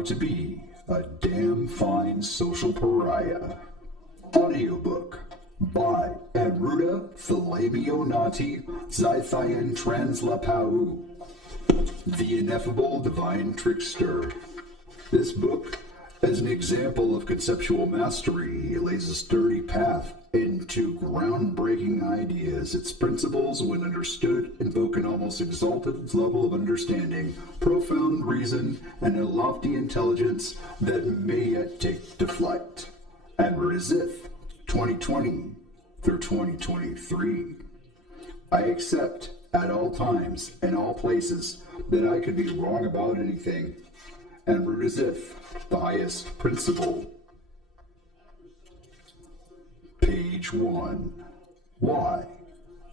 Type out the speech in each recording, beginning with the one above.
How to Be a Damn Fine Social Pariah. Audiobook by Anruda, Theleymeonott, ZithianTrazlapaugh. The Ineffable Divine Trickster. This book, as an example of conceptual mastery, lays a sturdy path into groundbreaking ideas. Its principles, when understood, invoke an almost exalted level of understanding, profound reason, and a lofty intelligence that may yet take to flight. Anruda Zith, 2020 through 2023. I accept at all times and all places that I could be wrong about anything. Anruda Zith, the highest principle. Page 1. Why?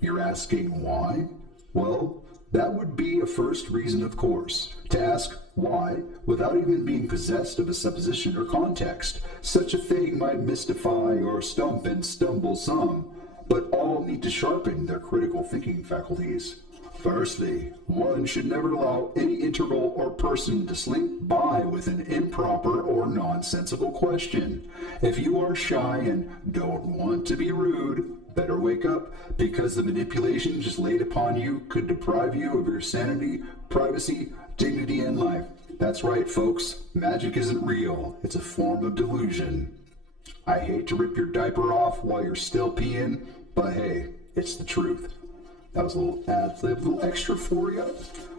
You're asking why? Well, that would be a first reason, of course, to ask why without even being possessed of a supposition or context. Such a thing might mystify or stump and stumble some, but all need to sharpen their critical thinking faculties. Firstly, one should never allow any interval or person to slink by with an improper or nonsensical question. If you are shy and don't want to be rude, better wake up, because the manipulation just laid upon you could deprive you of your sanity, privacy, dignity, and life. That's right, folks. Magic isn't real. It's a form of delusion. I hate to rip your diaper off while you're still peeing, but hey, it's the truth. That was a little ad-lib, a little extra for you.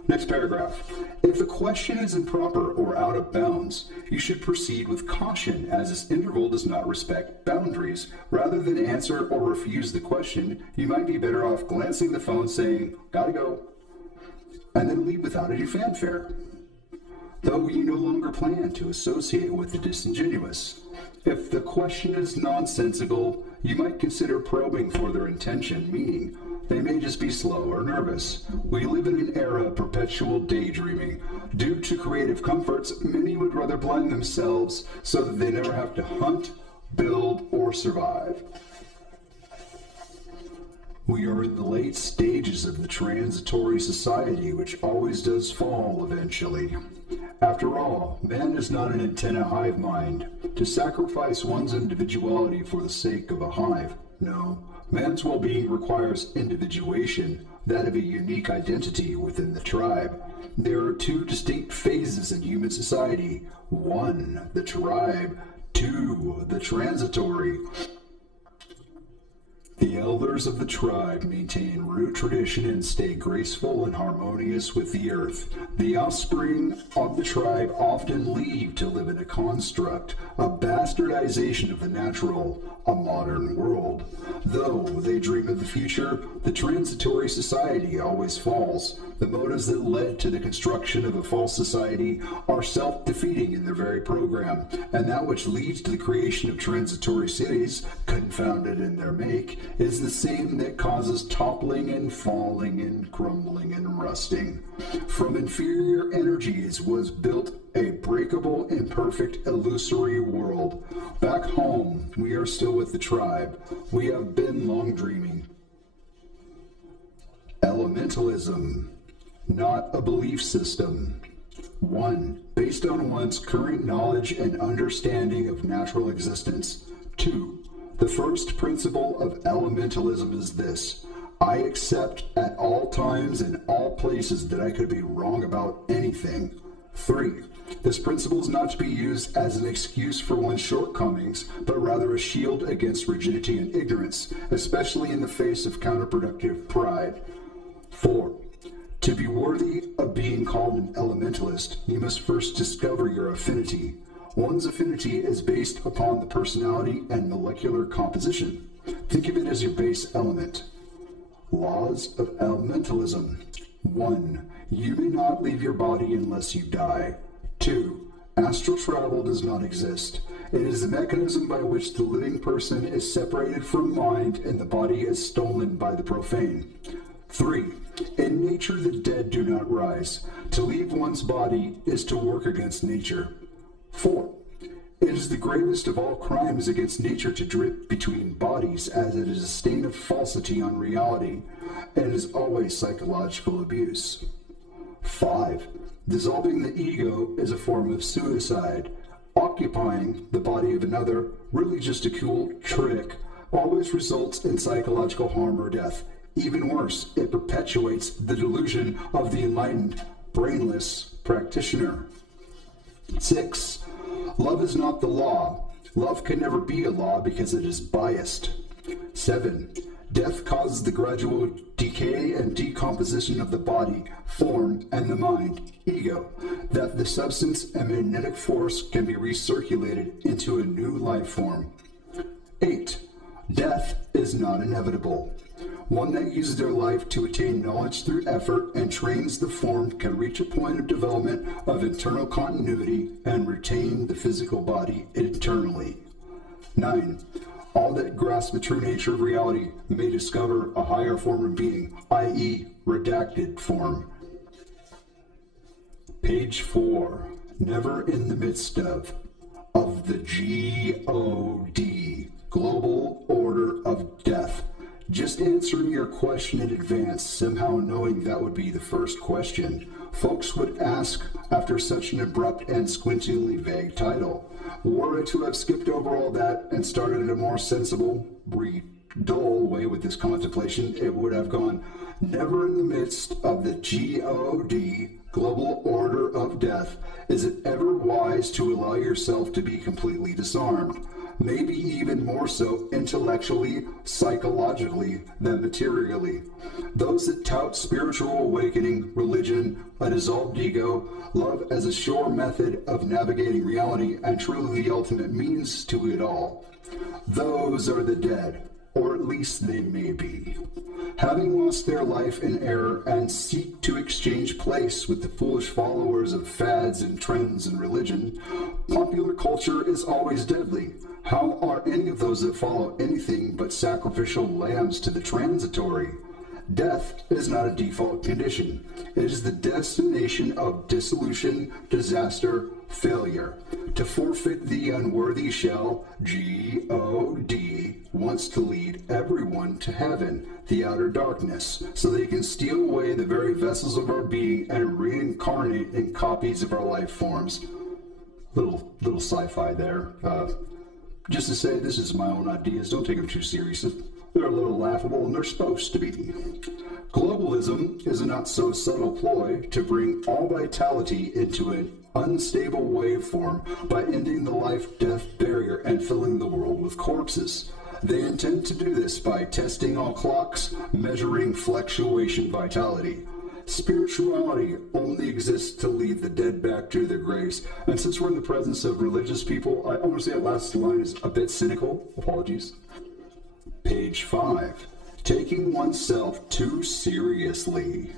Next paragraph. If the question is improper or out of bounds, you should proceed with caution, as this interval does not respect boundaries. Rather than answer or refuse the question, you might be better off glancing the phone, saying, "Gotta go," and then leave without any fanfare, though you no longer plan to associate with the disingenuous. If the question is nonsensical, you might consider probing for their intention, meaning they may just be slow or nervous. We live in an era of perpetual daydreaming. Due to creative comforts, many would rather blind themselves so that they never have to hunt, build, or survive. We are in the late stages of the transitory society, which always does fall eventually. After all, man is not an antenna hive mind to sacrifice one's individuality for the sake of a hive. No, man's well-being requires individuation, that of a unique identity within the tribe. There are two distinct phases in human society. 1, the tribe. 2, the transitory. The elders of the tribe maintain root tradition and stay graceful and harmonious with the earth. The offspring of the tribe often leave to live in a construct, a bastardization of the natural, a modern world. Though they dream of the future, the transitory society always falls. The motives that led to the construction of a false society are self-defeating in their very program, and that which leads to the creation of transitory cities, confounded in their make, is the same that causes toppling and falling and crumbling and rusting. From inferior energies was built a breakable, imperfect, illusory world. Back home, we are still with the tribe. We have been long dreaming. Elementalism, not a belief system. 1, based on one's current knowledge and understanding of natural existence. 2, the first principle of elementalism is this: I accept at all times and all places that I could be wrong about anything. 3, this principle is not to be used as an excuse for one's shortcomings, but rather a shield against rigidity and ignorance, especially in the face of counterproductive pride. 4, to be worthy of being called an elementalist, you must first discover your affinity. One's affinity is based upon the personality and molecular composition. Think of it as your base element. Laws of elementalism. 1, you may not leave your body unless you die. 2, astral travel does not exist. It is the mechanism by which the living person is separated from mind and the body is stolen by the profane. 3, in nature the dead do not rise. To leave one's body is to work against nature. 4, it is the gravest of all crimes against nature to drift between bodies, as it is a stain of falsity on reality, and is always psychological abuse. 5. Dissolving the ego is a form of suicide. Occupying the body of another, really just a cool trick, always results in psychological harm or death. Even worse, it perpetuates the delusion of the enlightened, brainless practitioner. 6. Love is not the law. Love can never be a law because it is biased. 7. Death causes the gradual decay and decomposition of the body, form, and the mind, ego, that the substance and magnetic force can be recirculated into a new life form. 8. Death is not inevitable. One that uses their life to attain knowledge through effort and trains the form can reach a point of development of internal continuity and retain the physical body eternally. 9. All that grasp the true nature of reality may discover a higher form of being, i.e., redacted form. Page 4. Never in the midst of the G-O-D, Global Order of Death. Just answering your question in advance, somehow knowing that would be the first question, folks would ask after such an abrupt and squintingly vague title. Were I to have skipped over all that and started in a more sensible, dull way with this contemplation, it would have gone, never in the midst of the G-O-D, Global Order of Death, is it ever wise to allow yourself to be completely disarmed. Maybe even more so intellectually, psychologically, than materially. Those that tout spiritual awakening, religion, a dissolved ego, love as a sure method of navigating reality and truly the ultimate means to it all. Those are the dead, or at least they may be. Having lost their life in error and seek to exchange place with the foolish followers of fads and trends and religion, popular culture is always deadly. How are any of those that follow anything but sacrificial lambs to the transitory? Death is not a default condition. It is the destination of dissolution, disaster, failure. To forfeit the unworthy shall, G-O-D, wants to lead everyone to heaven, the outer darkness, so they can steal away the very vessels of our being and reincarnate in copies of our life forms. Little sci-fi there. Just to say, this is my own ideas. Don't take them too seriously. They're a little laughable, and they're supposed to be. Globalism is a not-so-subtle ploy to bring all vitality into an unstable waveform by ending the life-death barrier and filling the world with corpses. They intend to do this by testing all clocks, measuring fluctuation vitality. Spirituality only exists to lead the dead back to their graves. And since we're in the presence of religious people, I want to say that last line is a bit cynical. Apologies. Page 5. Taking oneself too seriously.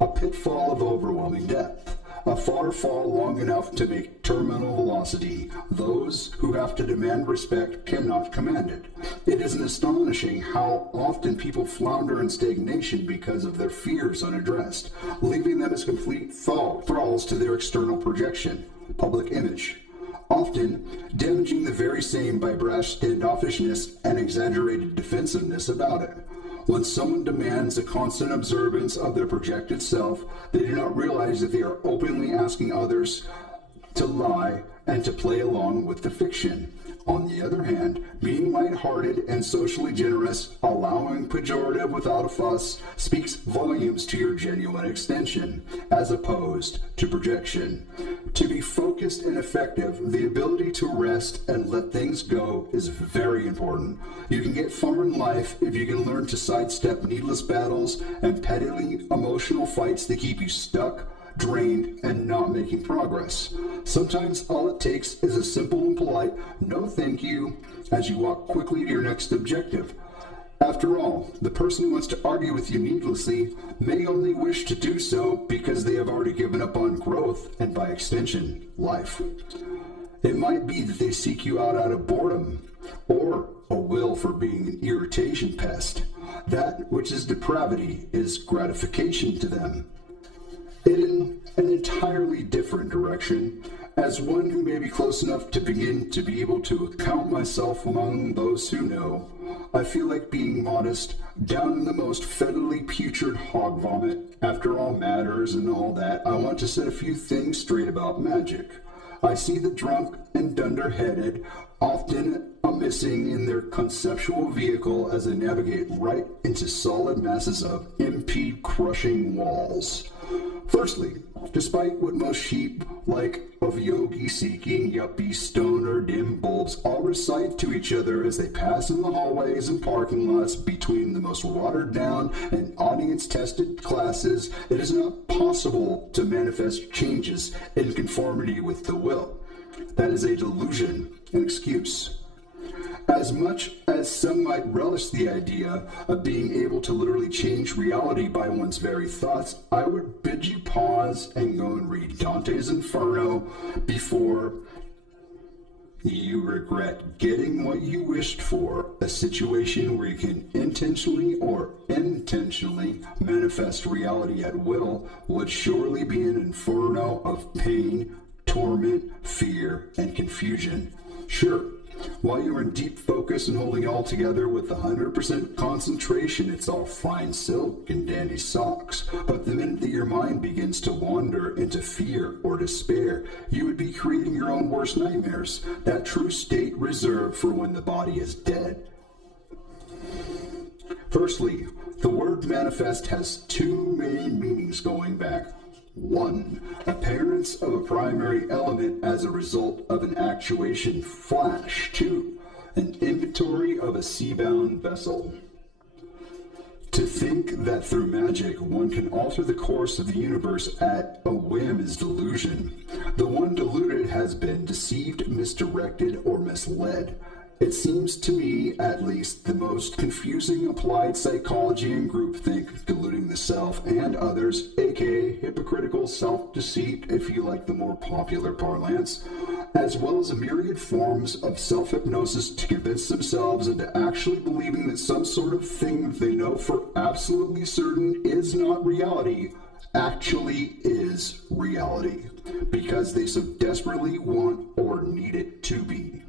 A pitfall of overwhelming depth. A far fall long enough to make terminal velocity. Those who have to demand respect cannot command it. It is astonishing how often people flounder in stagnation because of their fears unaddressed, leaving them as complete thralls to their external projection, public image. Often damaging the very same by brash standoffishness and exaggerated defensiveness about it. When someone demands a constant observance of their projected self, they do not realize that they are openly asking others to lie and to play along with the fiction. On the other hand, being lighthearted and socially generous, allowing pejorative without a fuss, speaks volumes to your genuine extension, as opposed to projection. To be focused and effective, the ability to rest and let things go is very important. You can get far in life if you can learn to sidestep needless battles and petty emotional fights that keep you stuck, drained, and not making progress. Sometimes all it takes is a simple and polite no thank you as you walk quickly to your next objective. After all, the person who wants to argue with you needlessly may only wish to do so because they have already given up on growth and, by extension, life. It might be that they seek you out of boredom or a will for being an irritation pest. That which is depravity is gratification to them. In an entirely different direction, as one who may be close enough to begin to be able to count myself among those who know, I feel like being modest, down in the most fetidly putrid hog vomit. After all matters and all that, I want to set a few things straight about magic. I see the drunk and dunder-headed, often missing in their conceptual vehicle as they navigate right into solid masses of impede-crushing walls. Firstly, despite what most sheep, like of yogi-seeking, yuppie, stoner, dim bulbs, all recite to each other as they pass in the hallways and parking lots between the most watered-down and audience-tested classes, it is not possible to manifest changes in conformity with the will. That is a delusion, an excuse. As much as some might relish the idea of being able to literally change reality by one's very thoughts, I would bid you pause and go and read Dante's Inferno before you regret getting what you wished for. A situation where you can intentionally or intentionally manifest reality at will would surely be an inferno of pain, torment, fear, and confusion. Sure, while you're in deep focus and holding it all together with 100% concentration, it's all fine silk and dandy socks. But the minute that your mind begins to wander into fear or despair, you would be creating your own worst nightmares, that true state reserved for when the body is dead. Firstly, the word manifest has two main meanings going back. 1. Appearance of a primary element as a result of an actuation flash. 2. An inventory of a sea-bound vessel. To think that through magic one can alter the course of the universe at a whim is delusion. The one deluded has been deceived, misdirected, or misled. It seems to me, at least, the most confusing applied psychology and groupthink, deluding the self and others, aka hypocritical self-deceit, if you like the more popular parlance, as well as a myriad forms of self-hypnosis to convince themselves into actually believing that some sort of thing that they know for absolutely certain is not reality, actually is reality, because they so desperately want or need it to be.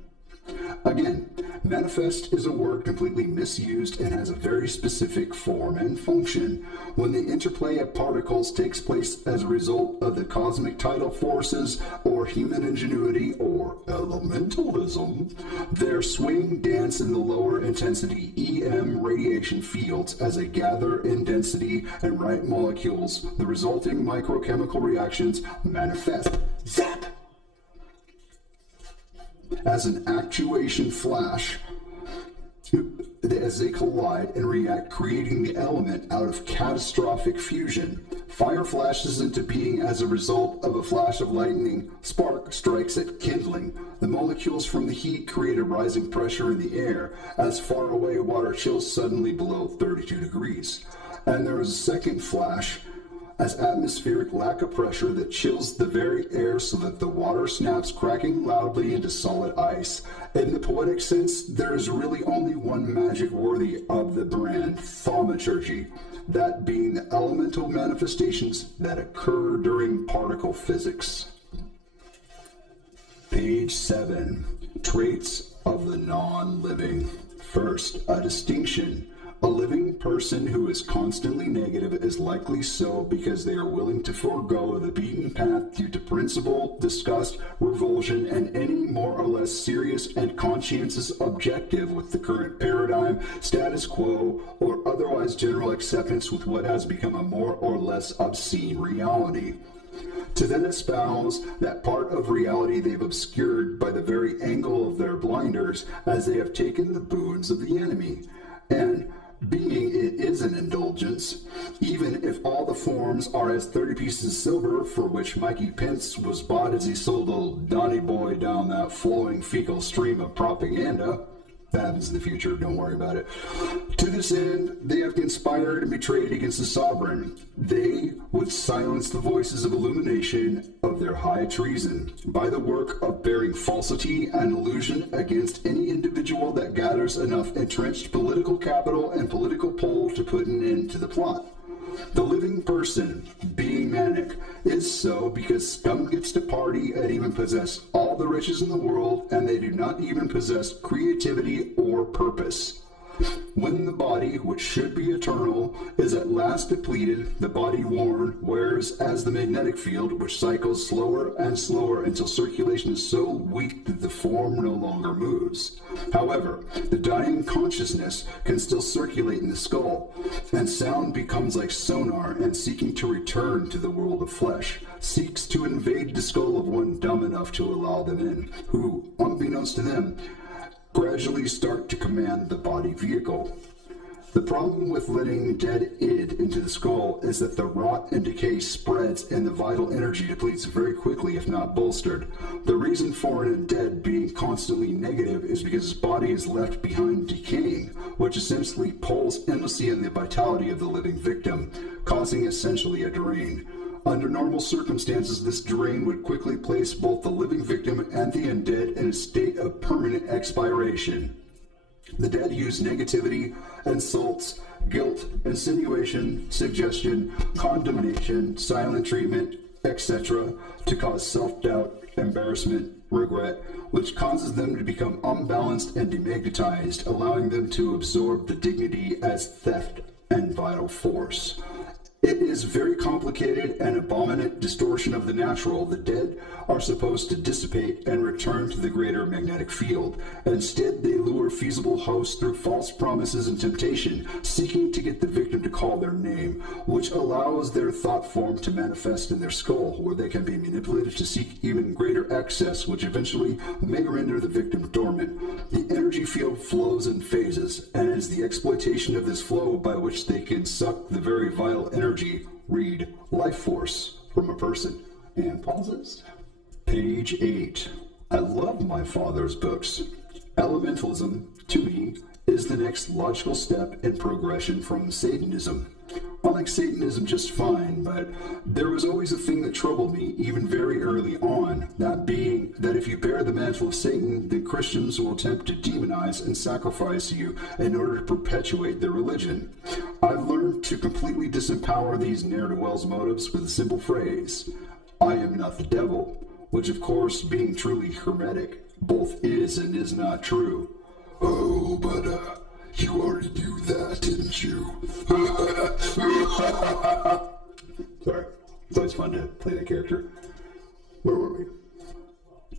Again, manifest is a word completely misused and has a very specific form and function. When the interplay of particles takes place as a result of the cosmic tidal forces or human ingenuity or elementalism, their swing dance in the lower intensity EM radiation fields as they gather in density and right molecules, the resulting microchemical reactions manifest. Zap! As an actuation flash as they collide and react, creating the element out of catastrophic fusion. Fire flashes into being as a result of a flash of lightning. Spark strikes at kindling. The molecules from the heat create a rising pressure in the air as far away water chills suddenly below 32 degrees. And there is a second flash as atmospheric lack of pressure that chills the very air so that the water snaps, cracking loudly into solid ice. In the poetic sense, there is really only one magic worthy of the brand, thaumaturgy, that being the elemental manifestations that occur during particle physics. Page 7. Traits of the non-living. First, a distinction. A living person who is constantly negative is likely so because they are willing to forego the beaten path due to principle, disgust, revulsion, and any more or less serious and conscientious objective with the current paradigm, status quo, or otherwise general acceptance with what has become a more or less obscene reality. To then espouse that part of reality they've obscured by the very angle of their blinders as they have taken the boons of the enemy. And being it is an indulgence, even if all the forms are as 30 pieces of silver for which Mikey Pence was bought as he sold little Donny Boy down that flowing fecal stream of propaganda. That happens in the future, don't worry about it. To this end, they have conspired and betrayed against the sovereign. They would silence the voices of illumination of their high treason by the work of bearing falsity and illusion against any individual that gathers enough entrenched political capital and political pull to put an end to the plot. The living person, being manic, is so because scum gets to party and even possess all the riches in the world, and they do not even possess creativity or purpose. When the body, which should be eternal, is at last depleted, the body worn wears as the magnetic field, which cycles slower and slower until circulation is so weak that the form no longer moves. However, the dying consciousness can still circulate in the skull, and sound becomes like sonar, and seeking to return to the world of flesh, seeks to invade the skull of one dumb enough to allow them in, who, unbeknownst to them, gradually start to command the body vehicle. The problem with letting dead id into the skull is that the rot and decay spreads and the vital energy depletes very quickly if not bolstered. The reason for an undead being constantly negative is because his body is left behind decaying, which essentially pulls endlessly in the vitality of the living victim, causing essentially a drain. Under normal circumstances, this drain would quickly place both the living victim and the undead in a state of permanent expiration. The dead use negativity, insults, guilt, insinuation, suggestion, condemnation, silent treatment, etc. to cause self-doubt, embarrassment, regret, which causes them to become unbalanced and demagnetized, allowing them to absorb the dignity as theft and vital force. It is very complicated and abominant distortion of the natural. The dead are supposed to dissipate and return to the greater magnetic field. Instead, they lure feasible hosts through false promises and temptation, seeking to get the victim to call their name, which allows their thought form to manifest in their skull, where they can be manipulated to seek even greater excess, which eventually may render the victim dormant. The energy field flows in phases, and it is the exploitation of this flow by which they can suck the very vital energy, read life force, from a person. And pauses. Page 8. I love my father's books. Elementalism, to me, is the next logical step in progression from Satanism. I like Satanism just fine, but there was always a thing that troubled me, even very early on, that being that if you bear the mantle of Satan, then Christians will attempt to demonize and sacrifice you in order to perpetuate their religion. I've learned to completely disempower these ne'er-do-wells motives with a simple phrase: I am not the devil, which of course, being truly hermetic, both is and is not true. Oh, but you already knew that, didn't you? Sorry. It's always fun to play that character. Where were we?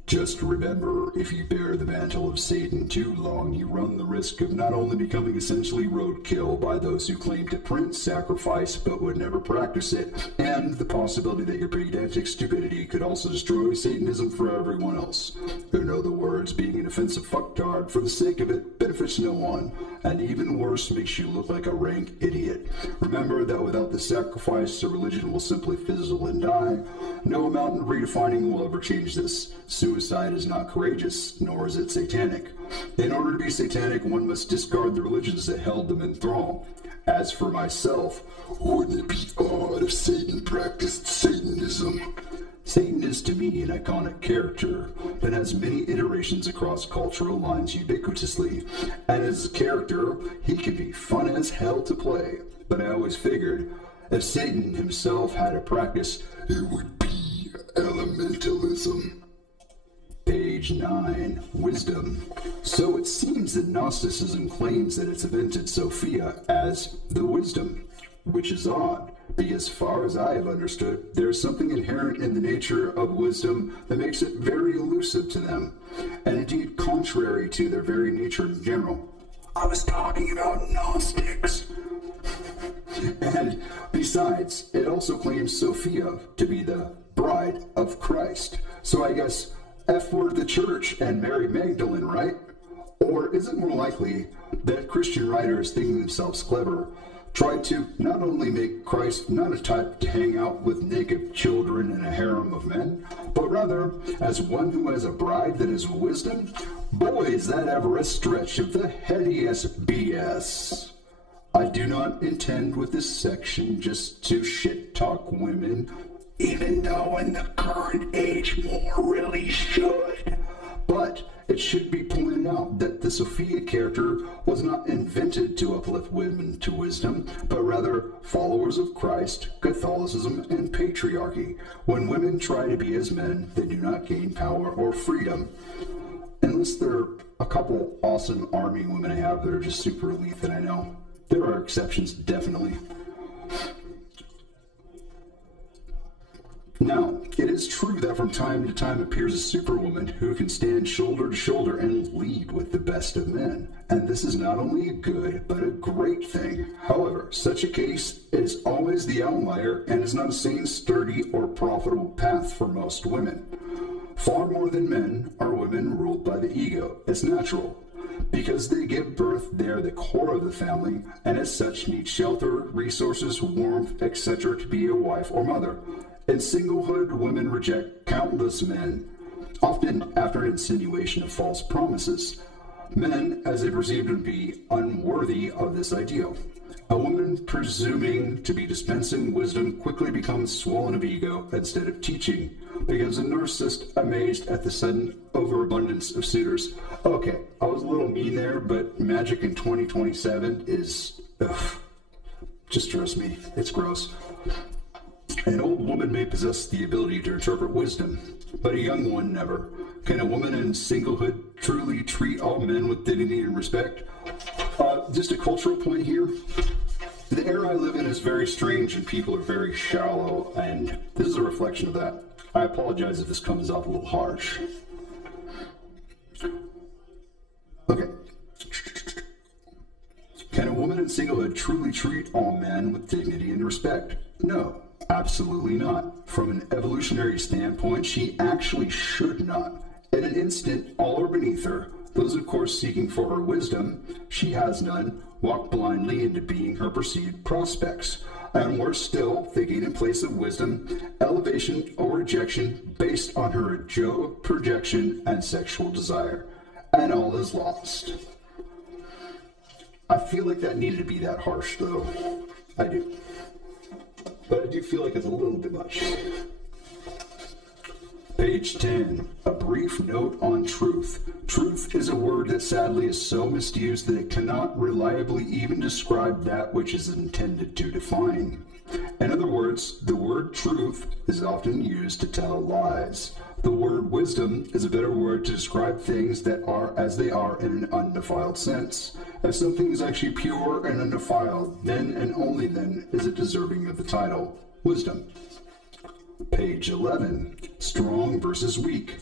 Just remember, if you bear the mantle of Satan too long, you run the risk of not only becoming essentially roadkill by those who claim to print sacrifice but would never practice it, and the possibility that your pedantic stupidity could also destroy Satanism for everyone else. In other words, being an offensive fucktard for the sake of it benefits no one, and even worse, makes you look like a rank idiot. Remember that without the sacrifice, the religion will simply fizzle and die. No amount of redefining will ever change this. Suicide is not courageous, nor is it satanic. In order to be satanic, one must discard the religions that held them in thrall. As for myself, wouldn't it be odd if Satan practiced Satanism? Satan is to me an iconic character that has many iterations across cultural lines ubiquitously, and as a character, he can be fun as hell to play. But I always figured, if Satan himself had a practice, it would be elementalism. Page 9. Wisdom. So it seems that Gnosticism claims that it's invented Sophia as the wisdom, which is odd, because as far as I have understood, there is something inherent in the nature of wisdom that makes it very elusive to them, and indeed contrary to their very nature in general. I was talking about Gnostics. And besides, it also claims Sophia to be the bride of Christ. So I guess F word the church and Mary Magdalene, right? Or is it more likely that Christian writers, thinking themselves clever, tried to not only make Christ not a type to hang out with naked children and a harem of men, but rather as one who has a bride that is wisdom? Boy, is that ever a stretch of the headiest BS. I do not intend with this section just to shit-talk women, even though in the current age more really should. But it should be pointed out that the Sophia character was not invented to uplift women to wisdom, but rather followers of Christ, Catholicism, and patriarchy. When women try to be as men, they do not gain power or freedom. Unless there are a couple awesome army women I have that are just super elite that I know. There are exceptions, definitely. Now, it is true that from time to time appears a superwoman who can stand shoulder to shoulder and lead with the best of men. And this is not only a good, but a great thing. However, such a case is always the outlier and is not a sane, sturdy, or profitable path for most women. Far more than men are women ruled by the ego. It's natural. Because they give birth, they are the core of the family, and as such need shelter, resources, warmth, etc. to be a wife or mother. In singlehood, women reject countless men, often after an insinuation of false promises. Men, as they perceive to be unworthy of this ideal. A woman presuming to be dispensing wisdom quickly becomes swollen of ego instead of teaching, becomes a narcissist amazed at the sudden overabundance of suitors. Okay, I was a little mean there, but magic in 2027 is, just trust me, it's gross. An old woman may possess the ability to interpret wisdom, but a young one never. Can a woman in singlehood truly treat all men with dignity and respect? Just a cultural point here. The era I live in is very strange and people are very shallow, and this is a reflection of that. I apologize if this comes off a little harsh. Okay. Can a woman in singlehood truly treat all men with dignity and respect? No. Absolutely not. From an evolutionary standpoint, she actually should not. In an instant, all are beneath her. Those, of course, seeking for her wisdom, she has none, walk blindly into being her perceived prospects. And worse still, they gain in place of wisdom, elevation or rejection based on her ego, projection, and sexual desire. And all is lost. I feel like that needed to be that harsh, though. I do. But I do feel like it's a little bit much. Page 10, a brief note on truth. Truth is a word that sadly is so misused that it cannot reliably even describe that which is intended to define. In other words, the word truth is often used to tell lies. The word wisdom is a better word to describe things that are as they are in an undefiled sense. If something is actually pure and undefiled, then and only then is it deserving of the title, wisdom. Page 11, strong versus weak.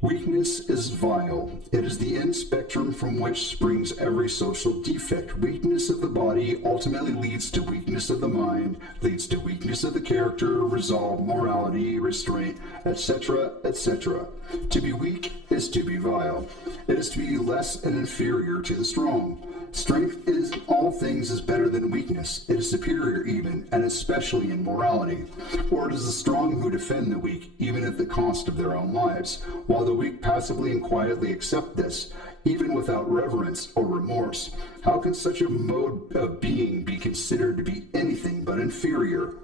Weakness is vile. It is the end spectrum from which springs every social defect. Weakness of the body ultimately leads to weakness of the mind, leads to weakness of the character, resolve, morality, restraint, etc., etc. To be weak is to be vile. It is to be less and inferior to the strong. Strength in all things is better than weakness. It is superior even, and especially in morality. For it is the strong who defend the weak, even at the cost of their own lives, while the weak passively and quietly accept this, even without reverence or remorse. How can such a mode of being be considered to be anything but inferior?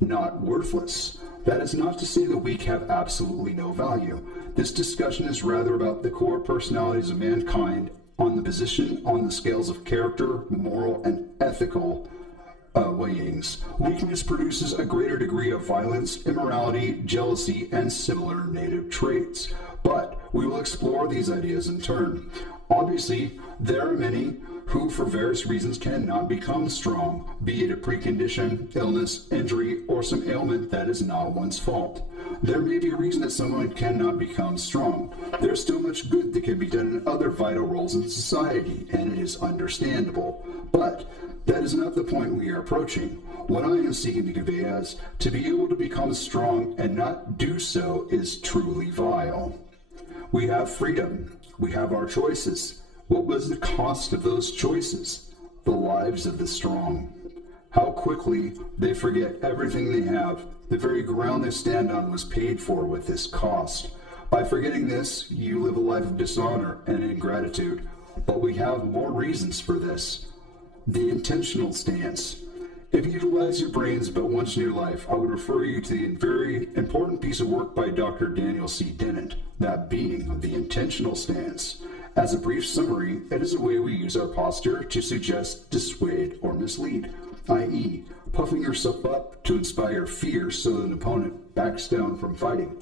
Not worthless. That is not to say the weak have absolutely no value. This discussion is rather about the core personalities of mankind on the position on the scales of character, moral, and ethical weighings. Weakness produces a greater degree of violence, immorality, jealousy, and similar native traits. But we will explore these ideas in turn. Obviously, there are many who, for various reasons, cannot become strong, be it a precondition, illness, injury, or some ailment that is not one's fault. There may be a reason that someone cannot become strong. There's still much good that can be done in other vital roles in society, and it is understandable. But that is not the point we are approaching. What I am seeking to convey as to be able to become strong and not do so is truly vile. We have freedom. We have our choices. What was the cost of those choices? The lives of the strong. How quickly they forget everything they have. The very ground they stand on was paid for with this cost. By forgetting this, you live a life of dishonor and ingratitude. But we have more reasons for this. The intentional stance. If you utilize your brains but once in your life, I would refer you to the very important piece of work by Dr. Daniel C. Dennett, that being the intentional stance. As a brief summary, it is a way we use our posture to suggest, dissuade, or mislead, i.e., puffing yourself up to inspire fear so that an opponent backs down from fighting.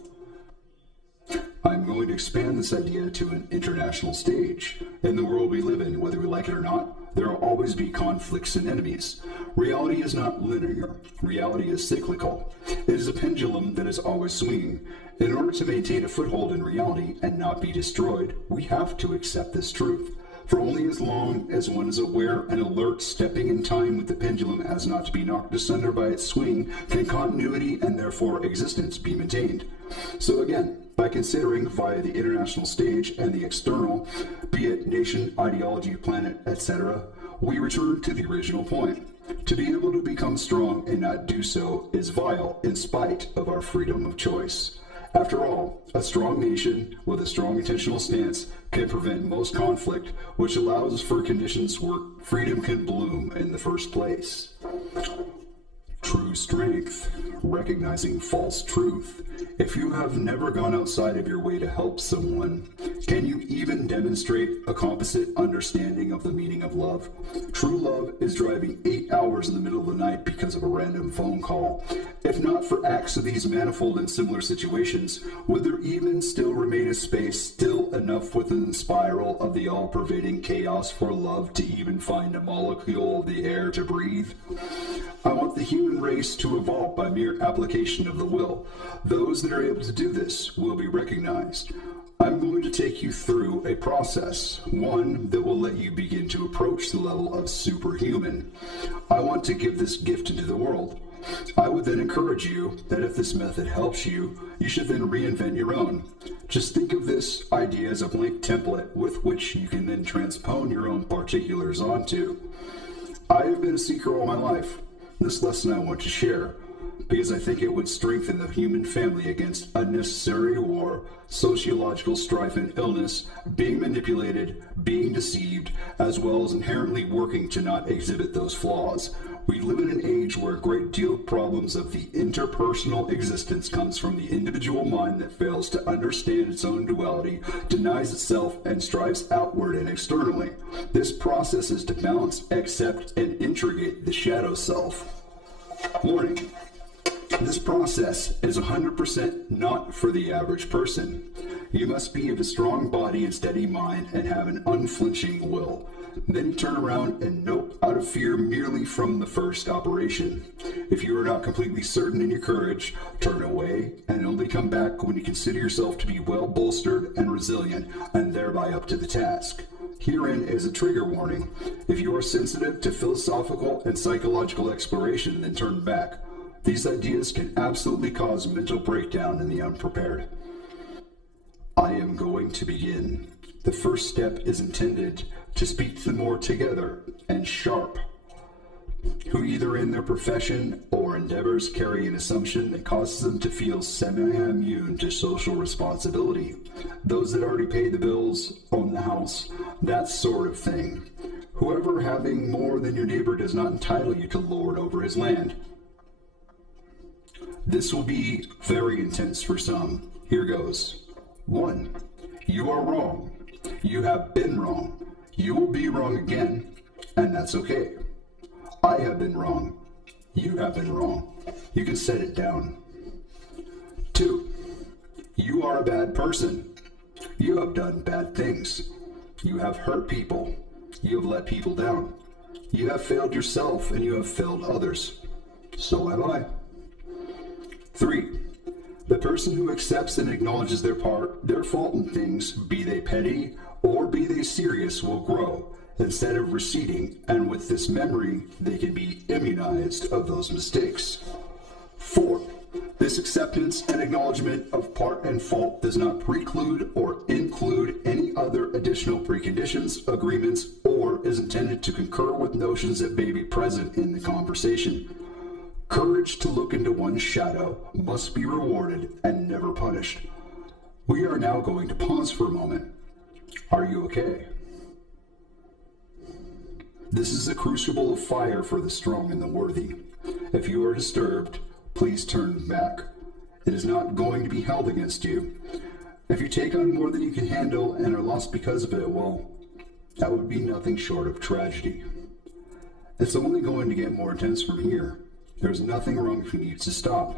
I'm going to expand this idea to an international stage. In the world we live in, whether we like it or not, there will always be conflicts and enemies. Reality is not linear. Reality is cyclical. It is a pendulum that is always swinging. In order to maintain a foothold in reality and not be destroyed, we have to accept this truth. For only as long as one is aware and alert, stepping in time with the pendulum as not to be knocked asunder by its swing, can continuity and therefore existence be maintained. So again, by considering via the international stage and the external, be it nation, ideology, planet, etc., we return to the original point. To be able to become strong and not do so is vile in spite of our freedom of choice. After all, a strong nation with a strong intentional stance can prevent most conflict, which allows for conditions where freedom can bloom in the first place. True strength, recognizing false truth. If you have never gone outside of your way to help someone, can you even demonstrate a composite understanding of the meaning of love? True love is driving 8 hours in the middle of the night because of a random phone call. If not for acts of these manifold and similar situations, would there even still remain a space still enough within the spiral of the all-pervading chaos for love to even find a molecule of the air to breathe? I want the human race to evolve by mere application of the will. Those that are able to do this will be recognized. I'm going to take you through a process, one that will let you begin to approach the level of superhuman. I want to give this gift into the world. I would then encourage you that if this method helps you, you should then reinvent your own. Just think of this idea as a blank template with which you can then transpose your own particulars onto. I have been a seeker all my life. This lesson I want to share, because I think it would strengthen the human family against unnecessary war, sociological strife and illness, being manipulated, being deceived, as well as inherently working to not exhibit those flaws. We live in an age where a great deal of problems of the interpersonal existence comes from the individual mind that fails to understand its own duality, denies itself, and strives outward and externally. This process is to balance, accept, and integrate the shadow self. Warning. This process is 100% not for the average person. You must be of a strong body and steady mind and have an unflinching will. Then you turn around and nope out of fear merely from the first operation. If you are not completely certain in your courage, turn away and only come back when you consider yourself to be well bolstered and resilient and thereby up to the task. Herein is a trigger warning. If you are sensitive to philosophical and psychological exploration, then turn back. These ideas can absolutely cause mental breakdown in the unprepared. I am going to begin. The first step is intended to speak to the more together and sharp, who either in their profession or endeavors carry an assumption that causes them to feel semi-immune to social responsibility. Those that already pay the bills, own the house, that sort of thing. Whoever having more than your neighbor does not entitle you to lord over his land. This will be very intense for some. Here goes. 1. You are wrong. You have been wrong. You will be wrong again, and that's okay. I have been wrong. You have been wrong. You can set it down. 2. You are a bad person. You have done bad things. You have hurt people. You have let people down. You have failed yourself, and you have failed others. So have I. 3. The person who accepts and acknowledges their fault in things, be they petty or be they serious, will grow instead of receding, and with this memory, they can be immunized of those mistakes. 4. This acceptance and acknowledgement of part and fault does not preclude or include any other additional preconditions, agreements, or is intended to concur with notions that may be present in the conversation. Courage to look into one's shadow must be rewarded and never punished. We are now going to pause for a moment. Are you okay? This is a crucible of fire for the strong and the worthy. If you are disturbed, please turn back. It is not going to be held against you. If you take on more than you can handle and are lost because of it, well, that would be nothing short of tragedy. It's only going to get more intense from here. There's nothing wrong if you need to stop.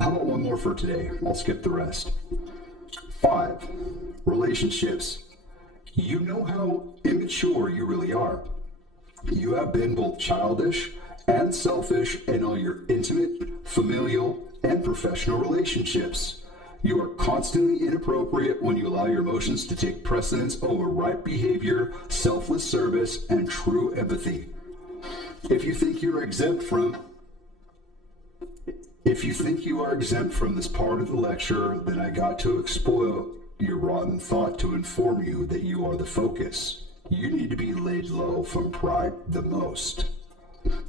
How about one more for today? I'll skip the rest. 5. Relationships. You know how immature you really are. You have been both childish and selfish in all your intimate, familial, and professional relationships. You are constantly inappropriate when you allow your emotions to take precedence over right behavior, selfless service, and true empathy. If you think you are exempt from this part of the lecture, then I got to exploit your rotten thought to inform you that you are the focus. You need to be laid low from pride the most.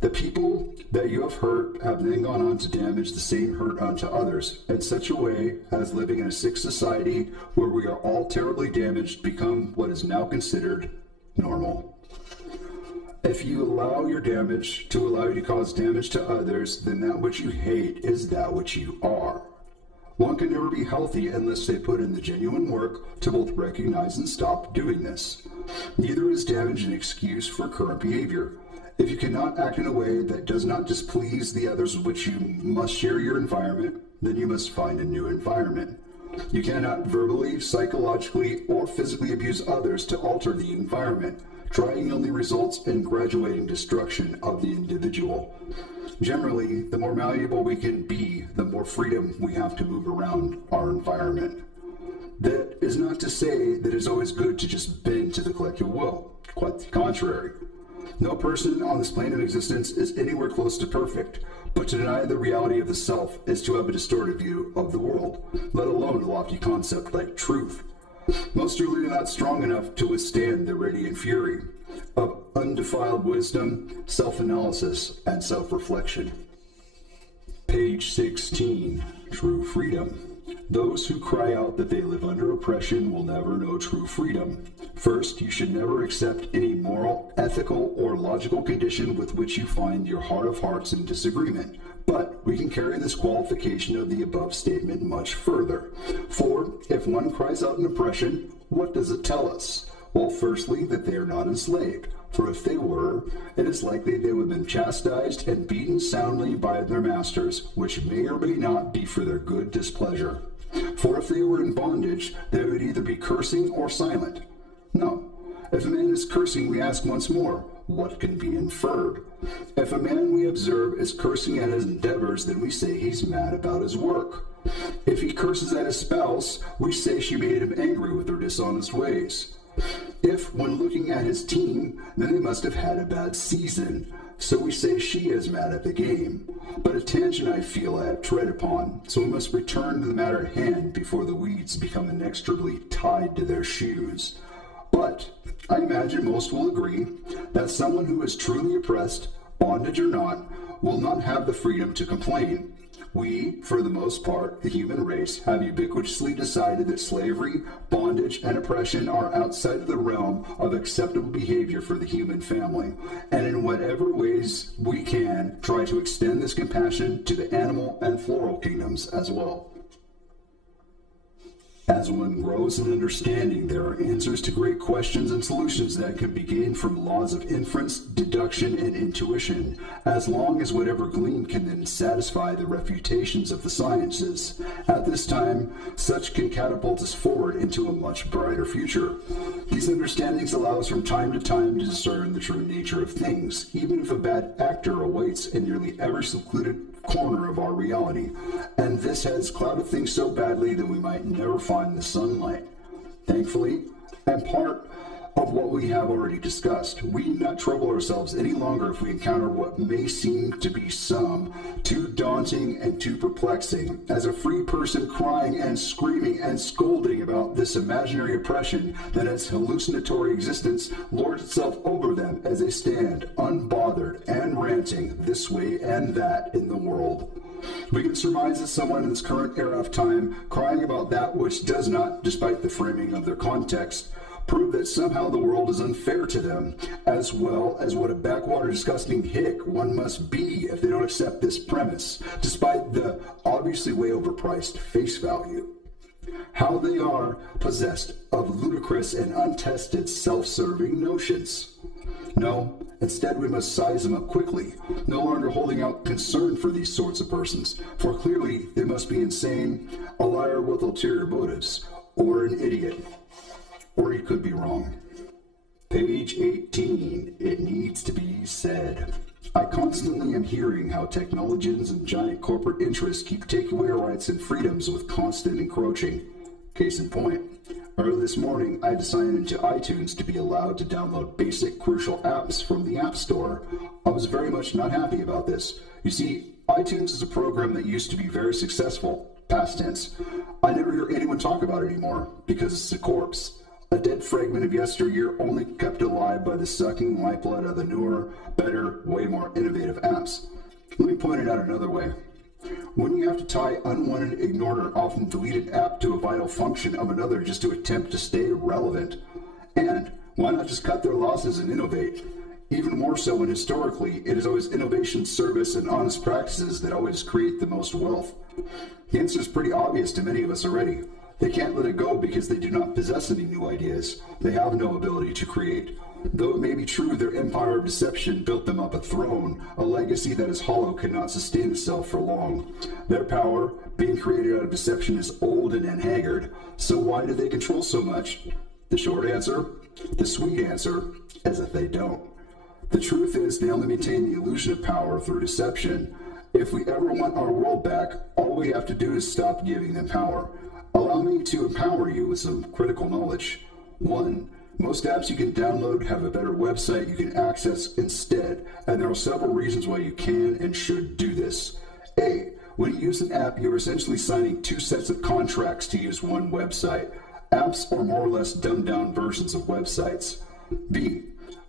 The people that you have hurt have then gone on to damage the same hurt unto others in such a way as living in a sick society where we are all terribly damaged become what is now considered normal. If you allow you to cause damage to others, then that which you hate is that which you are. One can never be healthy unless they put in the genuine work to both recognize and stop doing this. Neither is damage an excuse for current behavior. If you cannot act in a way that does not displease the others with which you must share your environment, then you must find a new environment. You cannot verbally, psychologically, or physically abuse others to alter the environment. Trying only results in graduating destruction of the individual. Generally, the more malleable we can be, the more freedom we have to move around our environment. That is not to say that it's always good to just bend to the collective will. Quite the contrary. No person on this plane of existence is anywhere close to perfect, but to deny the reality of the self is to have a distorted view of the world, let alone a lofty concept like truth. Most are really not strong enough to withstand the radiant fury of undefiled wisdom, self-analysis, and self-reflection. Page 16. True freedom. Those who cry out that they live under oppression will never know true freedom. First, you should never accept any moral, ethical, or logical condition with which you find your heart of hearts in disagreement. But we can carry this qualification of the above statement much further. For if one cries out in oppression, what does it tell us? Well, firstly, that they are not enslaved. For if they were, it is likely they would have been chastised and beaten soundly by their masters, which may or may not be for their good displeasure. For if they were in bondage, they would either be cursing or silent. No. If a man is cursing, we ask once more, what can be inferred? If a man we observe is cursing at his endeavors, then we say he's mad about his work. If he curses at his spouse, we say she made him angry with her dishonest ways. If, when looking at his team, then they must have had a bad season, so we say she is mad at the game. But a tangent I feel I have tread upon, so we must return to the matter at hand before the weeds become inextricably tied to their shoes. But I imagine most will agree that someone who is truly oppressed, bondage or not, will not have the freedom to complain. We, for the most part, the human race, have ubiquitously decided that slavery, bondage, and oppression are outside of the realm of acceptable behavior for the human family, and in whatever ways we can, try to extend this compassion to the animal and floral kingdoms as well. As one grows in understanding, there are answers to great questions and solutions that can be gained from laws of inference, deduction, and intuition, as long as whatever gleaned can then satisfy the refutations of the sciences. At this time, such can catapult us forward into a much brighter future. These understandings allow us from time to time to discern the true nature of things, even if a bad actor awaits in nearly every secluded corner of our reality, and this has clouded things so badly that we might never find the sunlight. Thankfully, and part of what we have already discussed, we need not trouble ourselves any longer if we encounter what may seem to be some too daunting and too perplexing. As a free person crying and screaming and scolding about this imaginary oppression, that its hallucinatory existence lords itself over them as they stand unbothered and ranting this way and that in the world. We can surmise that someone in this current era of time crying about that which does not, despite the framing of their context, prove that somehow the world is unfair to them, as well as what a backwater disgusting hick one must be if they don't accept this premise, despite the obviously way overpriced face value. How they are possessed of ludicrous and untested self-serving notions. No, instead we must size them up quickly, no longer holding out concern for these sorts of persons, for clearly they must be insane, a liar with ulterior motives, or an idiot, or you could be wrong. Page 18, it needs to be said. I constantly am hearing how technologians and giant corporate interests keep taking away our rights and freedoms with constant encroaching. Case in point, early this morning I had to sign into iTunes to be allowed to download basic crucial apps from the App Store. I was very much not happy about this. You see, iTunes is a program that used to be very successful, past tense. I never hear anyone talk about it anymore because it's a corpse. A dead fragment of yesteryear only kept alive by the sucking lifeblood of the newer, better, way more innovative apps. Let me point it out another way. When you have to tie unwanted, ignored, or often deleted app to a vital function of another just to attempt to stay relevant. And why not just cut their losses and innovate? Even more so when historically, it is always innovation, service, and honest practices that always create the most wealth. The answer is pretty obvious to many of us already. They can't let it go because they do not possess any new ideas. They have no ability to create. Though it may be true their empire of deception built them up a throne, a legacy that is hollow cannot sustain itself for long. Their power, being created out of deception, is old and haggard. So why do they control so much? The short answer, the sweet answer, is that they don't. The truth is they only maintain the illusion of power through deception. If we ever want our world back, all we have to do is stop giving them power. Allow me to empower you with some critical knowledge. 1. Most apps you can download have a better website you can access instead, and there are several reasons why you can and should do this. A. When you use an app, you're essentially signing 2 sets of contracts to use one website. Apps are more or less dumbed-down versions of websites. B.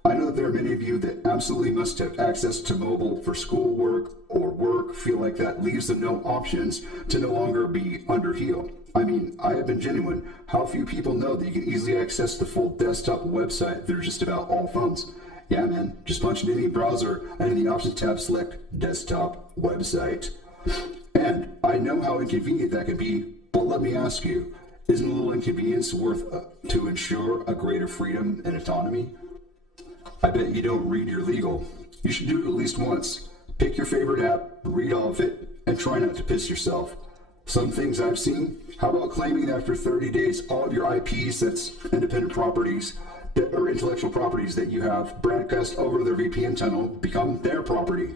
I know that there are many of you that absolutely must have access to mobile for schoolwork or work, feel like that leaves them no options to no longer be under heel. I mean, I have been genuine. How few people know that you can easily access the full desktop website through just about all phones? Yeah, man, just punch in any browser and in the options tab select desktop website. And I know how inconvenient that can be, but let me ask you, isn't a little inconvenience worth to ensure a greater freedom and autonomy? I bet you don't read your legal. You should do it at least once. Pick your favorite app, read all of it, and try not to piss yourself. Some things I've seen, how about claiming that after 30 days, all of your IPs, that's independent properties, that or intellectual properties that you have broadcast over their VPN tunnel become their property?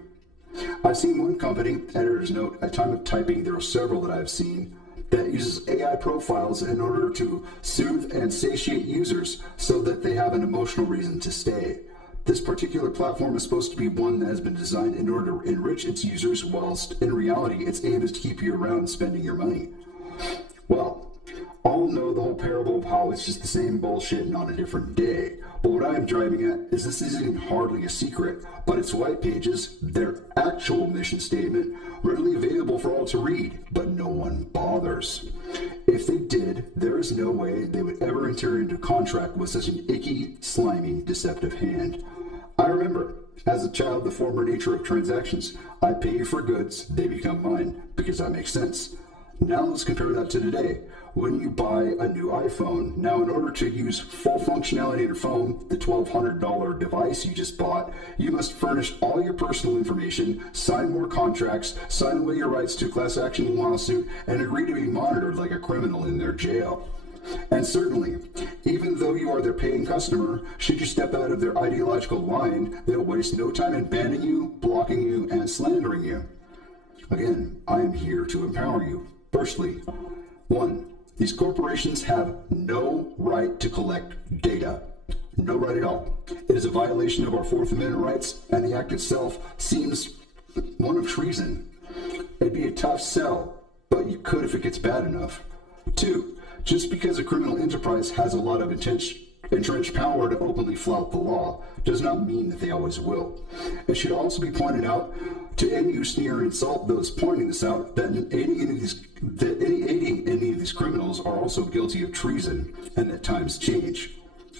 I've seen one company, editor's note, at time of typing, there are several that I've seen, that uses AI profiles in order to soothe and satiate users so that they have an emotional reason to stay. This particular platform is supposed to be one that has been designed in order to enrich its users, whilst in reality its aim is to keep you around spending your money. Well, all know the whole parable of how it's just the same bullshit and on a different day. But what I'm driving at is this isn't hardly a secret, but it's white pages, their actual mission statement, readily available for all to read, but no one bothers. If they did, there is no way they would ever enter into contract with such an icky, slimy, deceptive hand. I remember, as a child, the former nature of transactions. I pay you for goods, they become mine, because that makes sense. Now let's compare that to today. When you buy a new iPhone, now in order to use full functionality in your phone, the $1,200 device you just bought, you must furnish all your personal information, sign more contracts, sign away your rights to a class action lawsuit, and agree to be monitored like a criminal in their jail. And certainly, even though you are their paying customer, should you step out of their ideological line, they'll waste no time in banning you, blocking you, and slandering you. Again, I am here to empower you. Firstly, 1. These corporations have no right to collect data. No right at all. It is a violation of our Fourth Amendment rights, and the act itself seems one of treason. It'd be a tough sell, but you could if it gets bad enough. 2. Just because a criminal enterprise has a lot of entrenched power to openly flout the law does not mean that they always will. It should also be pointed out to any who sneer and insult those pointing this out that aiding any of these criminals are also guilty of treason, and that times change.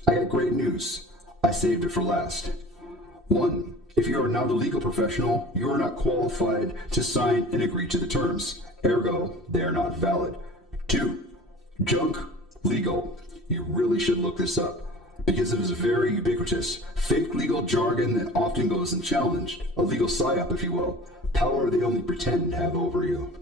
I got great news. I saved it for last. 1. If you are not a legal professional, you are not qualified to sign and agree to the terms. Ergo, they are not valid. 2. Junk legal. You really should look this up, because it is very ubiquitous, fake legal jargon that often goes unchallenged, a legal psyop, if you will, power they only pretend to have over you.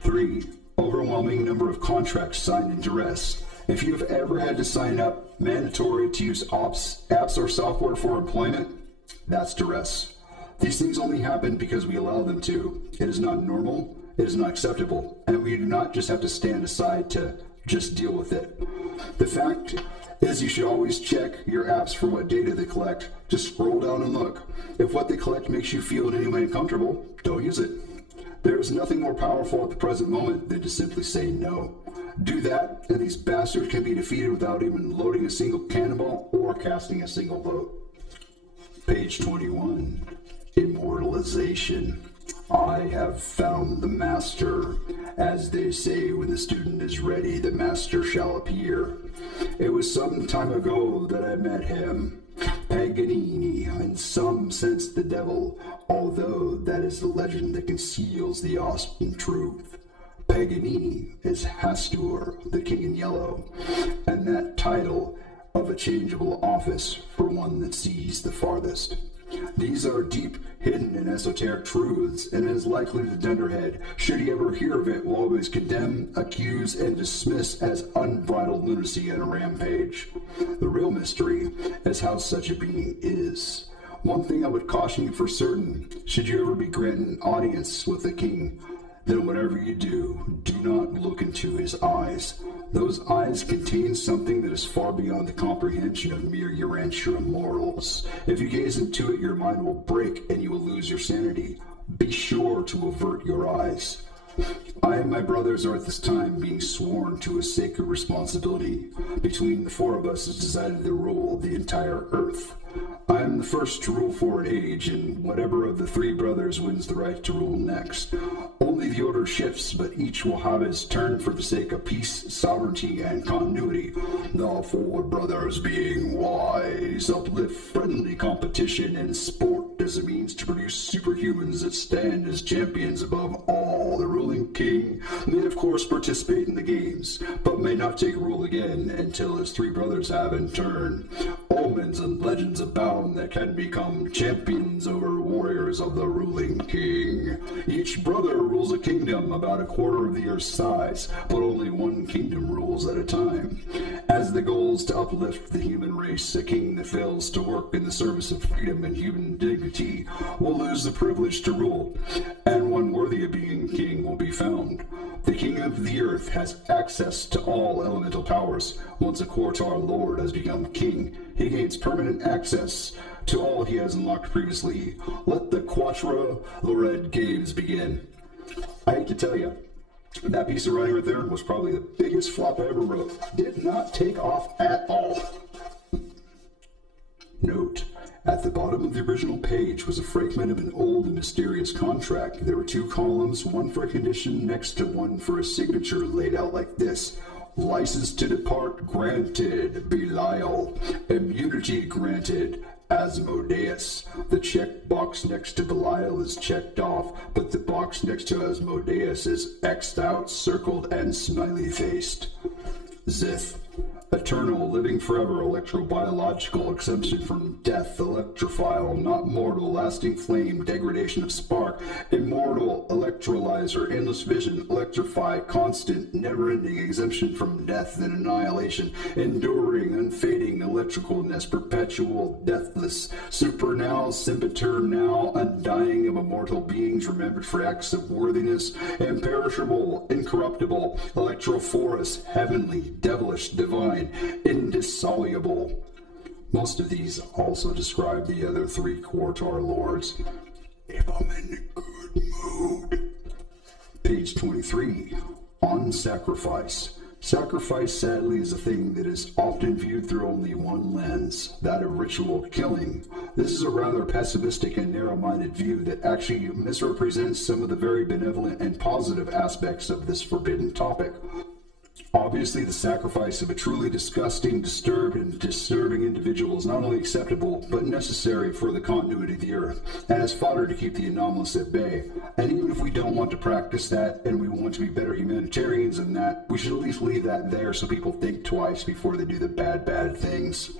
3. Overwhelming overwhelming number of contracts signed in duress. If you have ever had to sign up mandatory to use apps or software for employment, that's duress. These things only happen because we allow them to. It is not normal, it is not acceptable, and we do not just have to stand aside to just deal with it. The fact is, you should always check your apps for what data they collect. Just scroll down and look. If what they collect makes you feel in any way uncomfortable, don't use it. There is nothing more powerful at the present moment than to simply say no. Do that, and these bastards can be defeated without even loading a single cannonball or casting a single vote. Page 21. Immortalization. I have found the master. As they say, when the student is ready, the master shall appear. It was some time ago that I met him. Paganini, in some sense the devil, although that is the legend that conceals the awesome truth. Paganini is Hastur, the king in yellow, and that title of a changeable office for one that sees the farthest. These are deep, hidden, and esoteric truths, and it is likely the dunderhead, should he ever hear of it, will always condemn, accuse, and dismiss as unbridled lunacy and a rampage. The real mystery is how such a being is. One thing I would caution you for certain, should you ever be granted an audience with the king, then whatever you do, do not look into his eyes. Those eyes contain something that is far beyond the comprehension of mere Urantia mortals. If you gaze into it, your mind will break and you will lose your sanity. Be sure to avert your eyes. I and my brothers are at this time being sworn to a sacred responsibility. Between the four of us is decided to rule the entire earth. I am the first to rule for an age, and whatever of the three brothers wins the right to rule next. Only the order shifts, but each will have his turn for the sake of peace, sovereignty, and continuity. The four brothers, being wise, uplift friendly competition and sport as a means to produce superhumans that stand as champions above all. The ruling king may of course participate in the games, but may not take rule again until his three brothers have in turn. Omens and legends abound that can become champions over warriors of the ruling king. Each brother rules a kingdom about a quarter of the earth's size, but only one kingdom rules at a time. As the goal is to uplift the human race, a king that fails to work in the service of freedom and human dignity will lose the privilege to rule, and one worthy of being king will be found. The king of the earth has access to all elemental powers. Once a Quartar lord has become king, he gains permanent access to all he has unlocked previously. Let the Quatra Lored games begin. I hate to tell you, that piece of writing right there was probably the biggest flop I ever wrote. Did not take off at all. Note, at the bottom of the original page was a fragment of an old and mysterious contract. There were two columns, one for a condition next to one for a signature, laid out like this. License to depart granted, Belial. Immunity granted, Asmodeus. The check box next to Belial is checked off, but the box next to Asmodeus is X'd out, circled, and smiley-faced. Zith. Eternal, living forever, electrobiological, exemption from death, electrophile, not mortal, lasting flame, degradation of spark, immortal, electrolyzer, endless vision, electrify, constant, never-ending, exemption from death and annihilation, enduring, unfading, electricalness, perpetual, deathless, supernal, sempiternal, undying of immortal beings, remembered for acts of worthiness, imperishable, incorruptible, electrophorus, heavenly, devilish, divine, indissoluble. Most of these also describe the other three Quartar lords. If I'm in a good mood. Page 23. On sacrifice. Sacrifice, sadly, is a thing that is often viewed through only one lens, that of ritual killing. This is a rather pessimistic and narrow-minded view that actually misrepresents some of the very benevolent and positive aspects of this forbidden topic. Obviously, the sacrifice of a truly disgusting, disturbed, and disturbing individual is not only acceptable, but necessary for the continuity of the earth, and as fodder to keep the anomalous at bay. And even if we don't want to practice that, and we want to be better humanitarians than that, we should at least leave that there so people think twice before they do the bad things.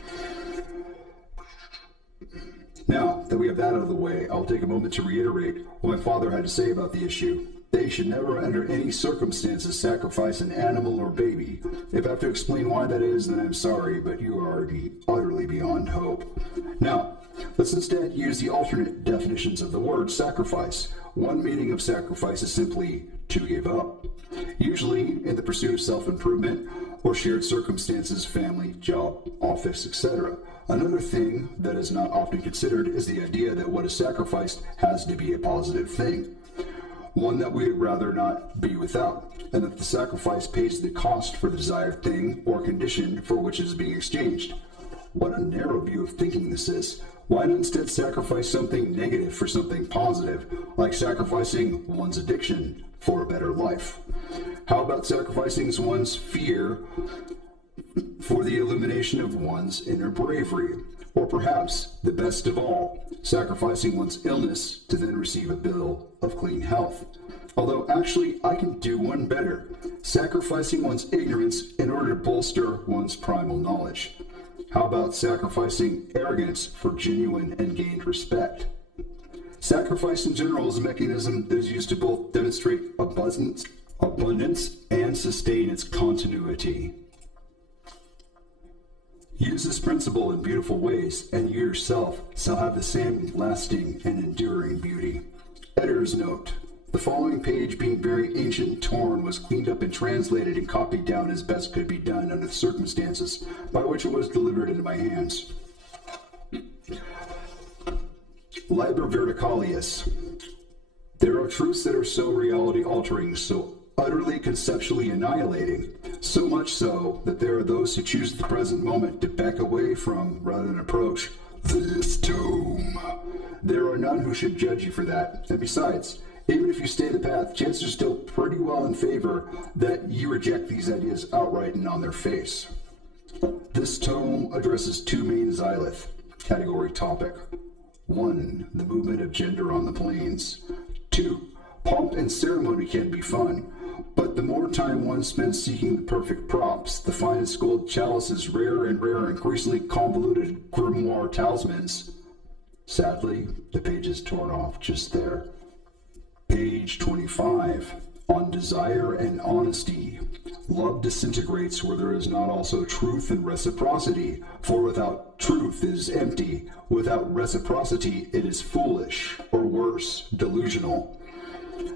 Now that we have that out of the way, I'll take a moment to reiterate what my father had to say about the issue. They should never under any circumstances sacrifice an animal or baby. If I have to explain why that is, then I'm sorry, but you are already utterly beyond hope. Now, let's instead use the alternate definitions of the word sacrifice. One meaning of sacrifice is simply to give up, usually in the pursuit of self-improvement or shared circumstances, family, job, office, etc. Another thing that is not often considered is the idea that what is sacrificed has to be a positive thing, one that we would rather not be without, and that the sacrifice pays the cost for the desired thing or condition for which it is being exchanged. What a narrow view of thinking this is. Why not instead sacrifice something negative for something positive, like sacrificing one's addiction for a better life? How about sacrificing one's fear for the illumination of one's inner bravery? Or perhaps, the best of all, sacrificing one's illness to then receive a bill of clean health. Although actually, I can do one better, sacrificing one's ignorance in order to bolster one's primal knowledge. How about sacrificing arrogance for genuine and gained respect? Sacrifice in general is a mechanism that is used to both demonstrate abundance and sustain its continuity. Use this principle in beautiful ways, and you yourself shall have the same lasting and enduring beauty. Editor's note: the following page, being very ancient and torn, was cleaned up and translated and copied down as best could be done under the circumstances by which it was delivered into my hands. Liber Verticalius. There are truths that are so reality-altering, so utterly conceptually annihilating, so much so that there are those who choose the present moment to back away from, rather than approach, this tome. There are none who should judge you for that, and besides, even if you stay the path, chances are still pretty well in favor that you reject these ideas outright and on their face. This tome addresses two main Zith category topic. 1. The movement of gender on the plains. 2. Pomp and ceremony can be fun, but the more time one spends seeking the perfect props, the finest gold chalices, rare and rare, increasingly convoluted grimoire talismans. Sadly, the page is torn off just there. Page 25. On desire and honesty. Love disintegrates where there is not also truth and reciprocity, for without truth it is empty, without reciprocity it is foolish, or worse, delusional.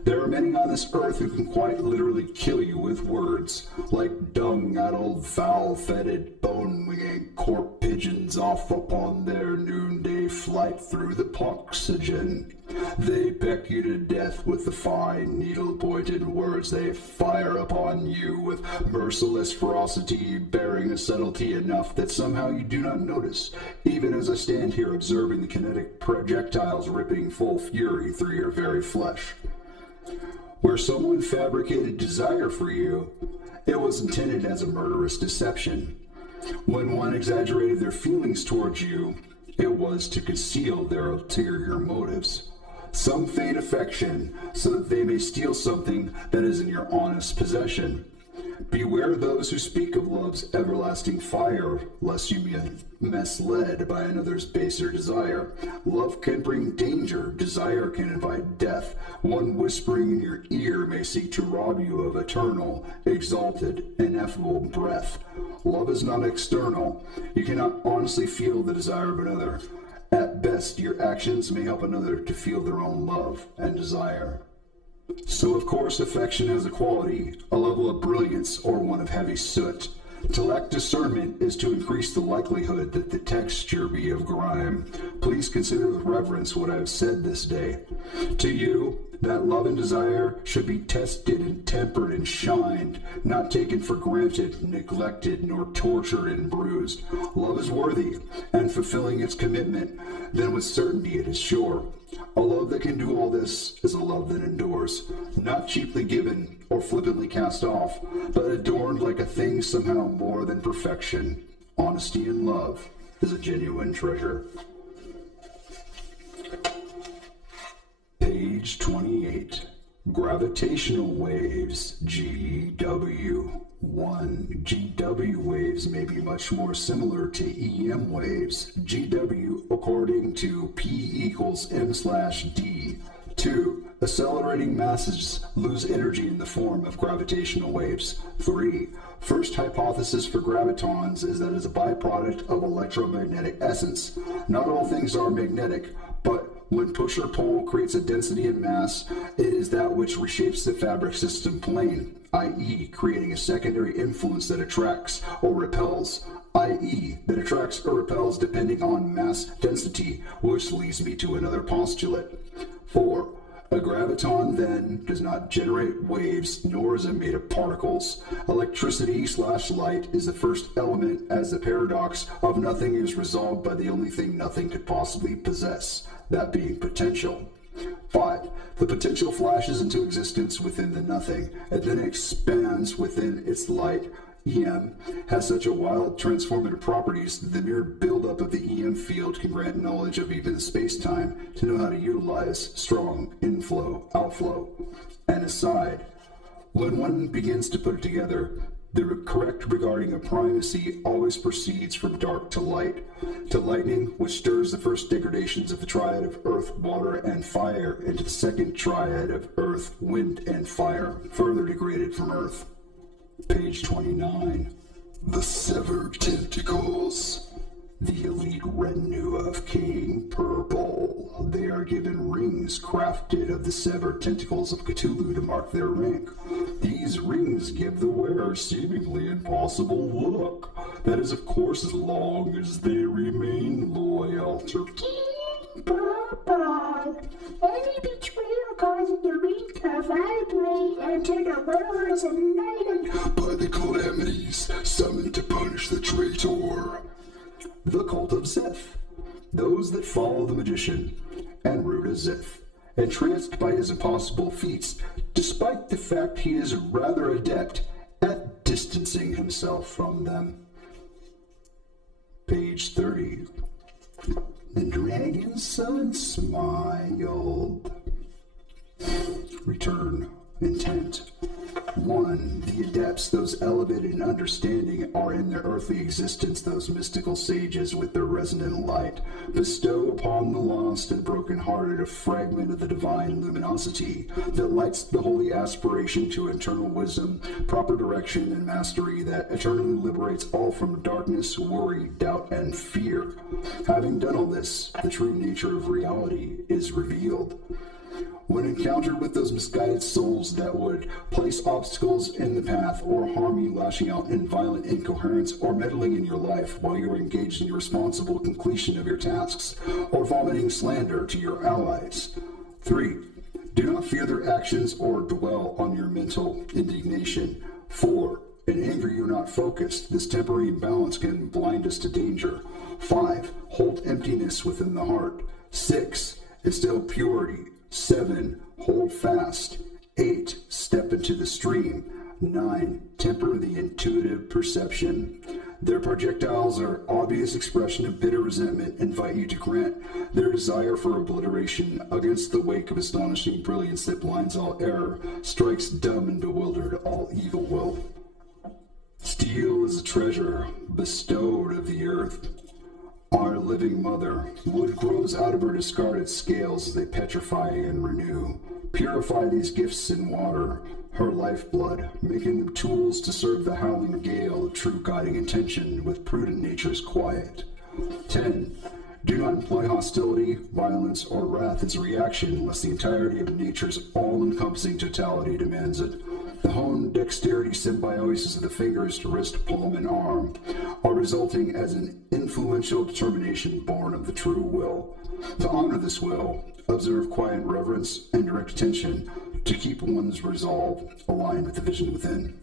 There are many on this earth who can quite literally kill you with words, like dung-addled, foul-fetid, bone-winging corp pigeons off upon their noonday flight through the oxygen. They peck you to death with the fine, needle-pointed words they fire upon you with merciless ferocity, bearing a subtlety enough that somehow you do not notice, even as I stand here observing the kinetic projectiles ripping full fury through your very flesh. Where someone fabricated desire for you, it was intended as a murderous deception. When one exaggerated their feelings towards you, it was to conceal their ulterior motives. Some feign affection so that they may steal something that is in your honest possession. Beware those who speak of love's everlasting fire, lest you be misled by another's baser desire. Love can bring danger, desire can invite death. One whispering in your ear may seek to rob you of eternal, exalted, ineffable breath. Love is not external. You cannot honestly feel the desire of another. At best, your actions may help another to feel their own love and desire. So, of course, affection has a quality, a level of brilliance, or one of heavy soot. To lack discernment is to increase the likelihood that the texture be of grime. Please consider with reverence what I have said this day. To you, that love and desire should be tested and tempered and shined, not taken for granted, neglected, nor tortured and bruised. Love is worthy, and fulfilling its commitment, then with certainty it is sure. A love that can do all this is a love that endures, not cheaply given or flippantly cast off, but adorned like a thing somehow more than perfection. Honesty in love is a genuine treasure. Page 28. Gravitational waves, GW. 1. GW waves may be much more similar to EM waves, GW according to P equals M/D. 2. Accelerating masses lose energy in the form of gravitational waves. 3. First hypothesis for gravitons is that it is a byproduct of electromagnetic essence. Not all things are magnetic, but when push or pull creates a density and mass, it is that which reshapes the fabric system plane, i.e., creating a secondary influence that attracts or repels, i.e., that attracts or repels depending on mass density, which leads me to another postulate. 4. A graviton, then, does not generate waves, nor is it made of particles. Electricity/light is the first element, as the paradox of nothing is resolved by the only thing nothing could possibly possess, that being potential. 5. The potential flashes into existence within the nothing, and then expands within its light. EM has such a wild transformative properties that the mere buildup of the EM field can grant knowledge of even space-time to know how to utilize strong inflow, outflow. And aside, when one begins to put it together, the correct regarding of primacy always proceeds from dark to light, to lightning, which stirs the first degradations of the triad of earth, water, and fire into the second triad of earth, wind, and fire, further degraded from earth. Page 29. The Severed Tentacles. The elite retinue of King Purple. They are given rings crafted of the severed tentacles of Cthulhu to mark their rank. These rings give the wearer seemingly impossible look. That is, of course, as long as they remain loyal to King Purple. Any betrayal causing the ring to vibrate until the wearer is ignited by the calamities summoned to punish the traitor. The Cult of Zith. Those that follow the magician, Anruda Zith, entranced by his impossible feats, despite the fact he is rather adept at distancing himself from them. Page 30. The dragon's son smiled. Return. Intent. 1. The adepts, those elevated in understanding, are in their earthly existence those mystical sages with their resonant light. Bestow upon the lost and broken-hearted a fragment of the divine luminosity that lights the holy aspiration to eternal wisdom, proper direction, and mastery that eternally liberates all from darkness, worry, doubt, and fear. Having done all this, the true nature of reality is revealed. When encountered with those misguided souls that would place obstacles in the path or harm you, lashing out in violent incoherence or meddling in your life while you are engaged in your responsible completion of your tasks, or vomiting slander to your allies. 3. Do not fear their actions or dwell on your mental indignation. 4. In anger you are not focused. This temporary imbalance can blind us to danger. 5. Hold emptiness within the heart. 6. Instill purity. 7. Hold fast. 8. Step into the stream. 9. Temper the intuitive perception. Their projectiles are obvious expression of bitter resentment invite you to grant their desire for obliteration against the wake of astonishing brilliance that blinds all error, strikes dumb and bewildered all evil will. Steel is a treasure bestowed of the earth. Our living mother, wood grows out of her discarded scales as they petrify and renew. Purify these gifts in water, her lifeblood, making them tools to serve the howling gale of true guiding intention with prudent nature's quiet. 10. Do not employ hostility, violence, or wrath as a reaction unless the entirety of nature's all-encompassing totality demands it. The honed dexterity symbiosis of the fingers, wrist, palm, and arm are resulting as an influential determination born of the true will. To honor this will, observe quiet reverence and direct attention to keep one's resolve aligned with the vision within.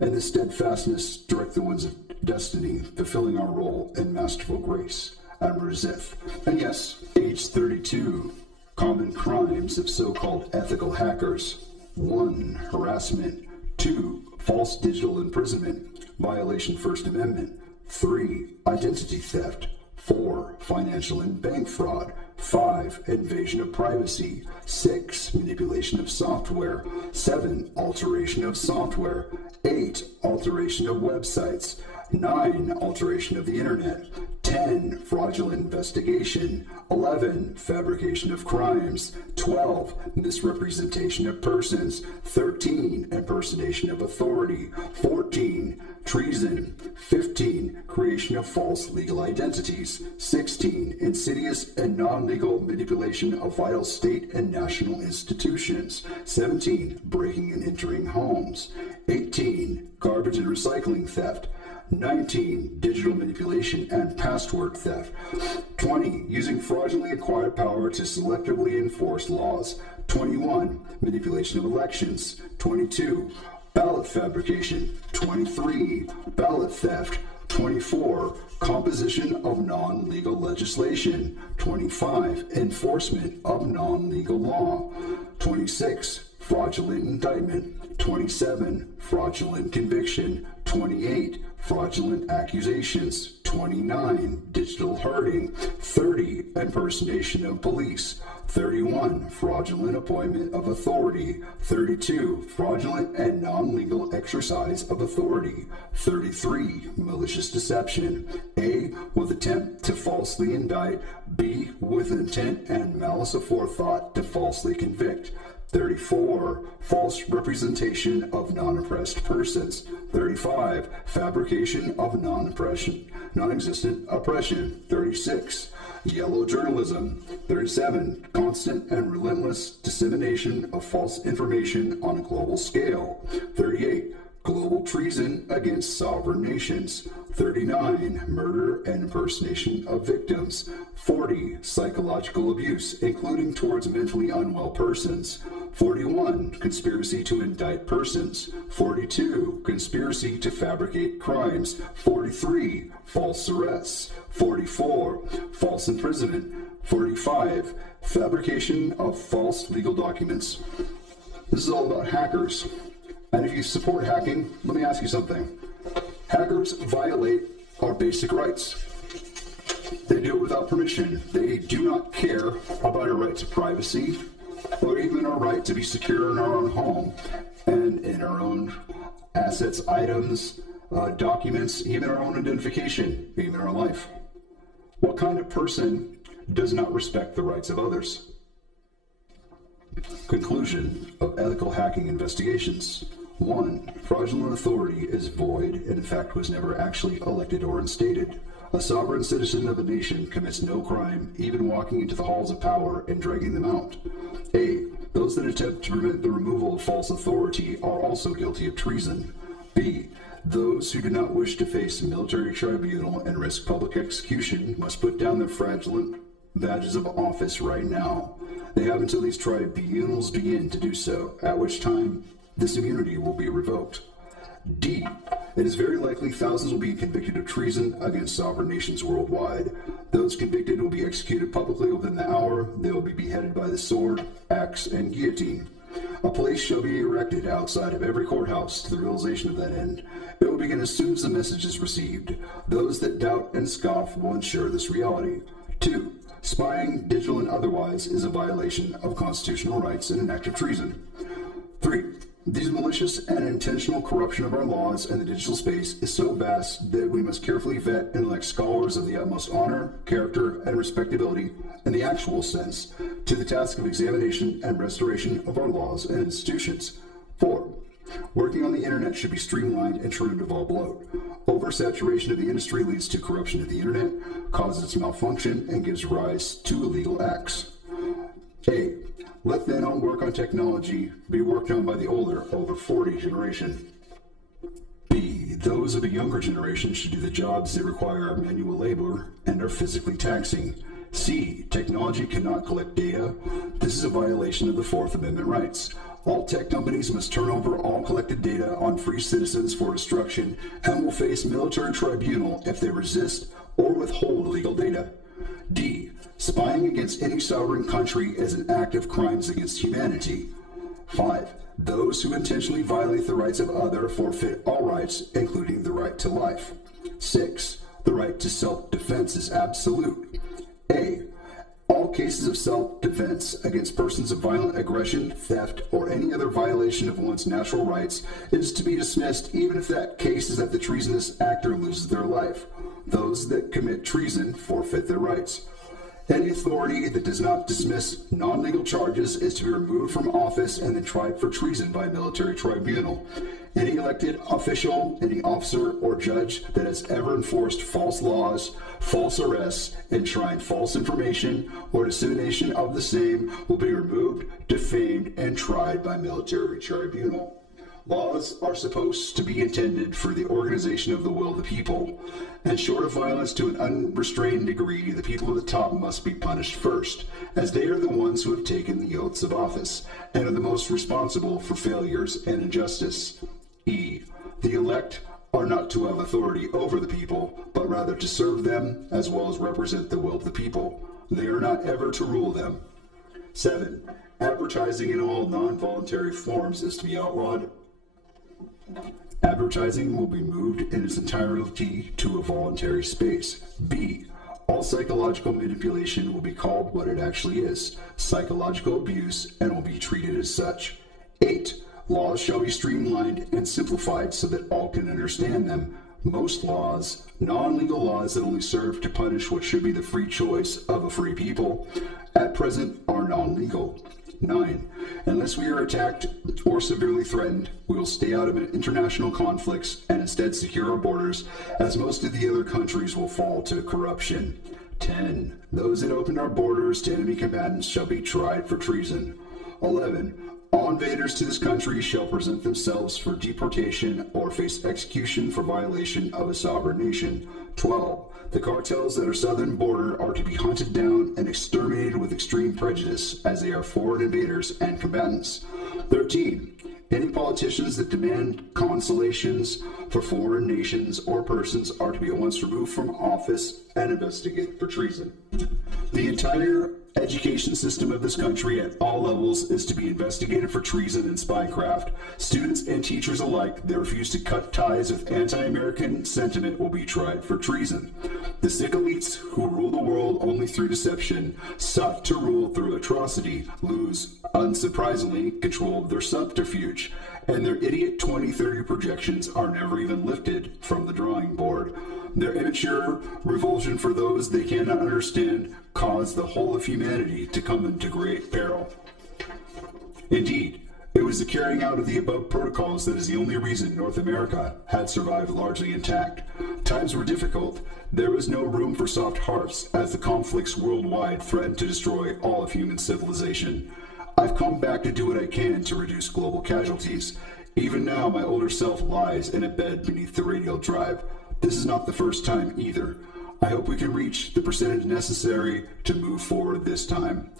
And this steadfastness direct the winds of destiny, fulfilling our role in masterful grace. Anruda Zith. And yes, age 32. Common crimes of so-called ethical hackers. 1. Harassment. 2. False digital imprisonment. Violation First Amendment. 3. Identity theft. 4. Financial and bank fraud. 5. Invasion of privacy. 6. Manipulation of software. 7. Alteration of software. 8. Alteration of websites. 9. Alteration of the internet. 10. Fraudulent investigation. 11. Fabrication of crimes. 12. Misrepresentation of persons. 13. Impersonation of authority. 14. Treason. 15. Creation of false legal identities. 16. Insidious and non-legal manipulation of vital state and national institutions. 17. Breaking and entering homes. 18. Garbage and recycling theft. 19. Digital manipulation and password theft. 20. Using fraudulently acquired power to selectively enforce laws. 21. Manipulation of elections. 22. Ballot fabrication. 23. Ballot theft. 24. Composition of non-legal legislation. 25. Enforcement of non-legal law. 26. Fraudulent indictment. 27. Fraudulent conviction. 28. Fraudulent accusations. 29. Digital herding. 30. Impersonation of police. 31. Fraudulent appointment of authority. 32. Fraudulent and non-legal exercise of authority. 33. Malicious deception. A. With attempt to falsely indict. B. With intent and malice aforethought to falsely convict. 34. False representation of non-oppressed persons. 35. Fabrication of non-existent oppression. 36. Yellow journalism. 37. Constant and relentless dissemination of false information on a global scale. 38. Global treason against sovereign nations. 39. Murder and impersonation of victims. 40. Psychological abuse, including towards mentally unwell persons. 41. Conspiracy to indict persons. 42. Conspiracy to fabricate crimes. 43. False arrests. 44. False imprisonment. 45. Fabrication of false legal documents. This is all about hackers. And if you support hacking, let me ask you something. Hackers violate our basic rights. They do it without permission. They do not care about our right to privacy, or even our right to be secure in our own home and in our own assets, items, documents, even our own identification, even our life. What kind of person does not respect the rights of others? Conclusion of ethical hacking investigations. 1. Fraudulent authority is void and in fact was never actually elected or instated. A sovereign citizen of a nation commits no crime, even walking into the halls of power and dragging them out. A. Those that attempt to prevent the removal of false authority are also guilty of treason. B. Those who do not wish to face a military tribunal and risk public execution must put down their fraudulent badges of office right now. They have until these tribunals begin to do so, at which time this immunity will be revoked. D. It is very likely thousands will be convicted of treason against sovereign nations worldwide. Those convicted will be executed publicly within the hour. They will be beheaded by the sword, axe, and guillotine. A place shall be erected outside of every courthouse to the realization of that end. It will begin as soon as the message is received. Those that doubt and scoff will ensure this reality. 2. Spying, digital and otherwise, is a violation of constitutional rights and an act of treason. 3. These malicious and intentional corruption of our laws and the digital space is so vast that we must carefully vet and elect scholars of the utmost honor, character, and respectability in the actual sense to the task of examination and restoration of our laws and institutions. 4. Working on the internet should be streamlined and trimmed of all bloat. Oversaturation of the industry leads to corruption of the internet, causes its malfunction, and gives rise to illegal acts. A. Let then all work on technology be worked on by the older, over 40 generation. B. Those of a younger generation should do the jobs that require manual labor and are physically taxing. C. Technology cannot collect data. This is a violation of the Fourth Amendment rights. All tech companies must turn over all collected data on free citizens for destruction and will face military tribunal if they resist or withhold legal data. D. Spying against any sovereign country is an act of crimes against humanity. 5. Those who intentionally violate the rights of others forfeit all rights, including the right to life. 6. The right to self-defense is absolute. A. All all cases of self-defense against persons of violent aggression, theft, or any other violation of one's natural rights is to be dismissed even if that case is that the treasonous actor loses their life. Those that commit treason forfeit their rights. Any authority that does not dismiss non-legal charges is to be removed from office and then tried for treason by a military tribunal. Any elected official, any officer or judge that has ever enforced false laws, false arrests, enshrined false information, or dissemination of the same will be removed, defamed, and tried by military tribunal. Laws are supposed to be intended for the organization of the will of the people, and short of violence to an unrestrained degree, the people at the top must be punished first, as they are the ones who have taken the oaths of office, and are the most responsible for failures and injustice. E. The elect are not to have authority over the people, but rather to serve them, as well as represent the will of the people. They are not ever to rule them. 7. Advertising in all non-voluntary forms is to be outlawed. Advertising will be moved in its entirety to a voluntary space. B. All psychological manipulation will be called what it actually is, psychological abuse, and will be treated as such. 8. Laws shall be streamlined and simplified so that all can understand them. Most laws, non-legal laws that only serve to punish what should be the free choice of a free people, at present are non-legal. 9. Unless we are attacked or severely threatened, we will stay out of international conflicts and instead secure our borders, as most of the other countries will fall to corruption. 10. Those that opened our borders to enemy combatants shall be tried for treason. 11. All invaders to this country shall present themselves for deportation or face execution for violation of a sovereign nation. 12. The cartels that are southern border are to be hunted down and exterminated with extreme prejudice, as they are foreign invaders and combatants. 13. Any politicians that demand consolations for foreign nations or persons are to be at once removed from office and investigated for treason. The entire education system of this country at all levels is to be investigated for treason and spycraft. Students and teachers alike that refuse to cut ties with anti-American sentiment will be tried for treason. The sick elites who rule the world only through deception, sought to rule through atrocity, lose, unsurprisingly, control of their subterfuge, and their idiot 2030 projections are never even lifted from the drawing board. Their immature revulsion for those they cannot understand caused the whole of humanity to come into great peril. Indeed, it was the carrying out of the above protocols that is the only reason North America had survived largely intact. Times were difficult. There was no room for soft hearts, as the conflicts worldwide threatened to destroy all of human civilization. I've come back to do what I can to reduce global casualties. Even now, my older self lies in a bed beneath the radial drive. This is not the first time either. I hope we can reach the percentage necessary to move forward this time.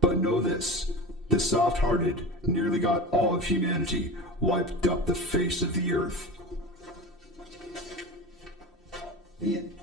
But know this, the soft-hearted nearly got all of humanity wiped up the face of the earth. The end.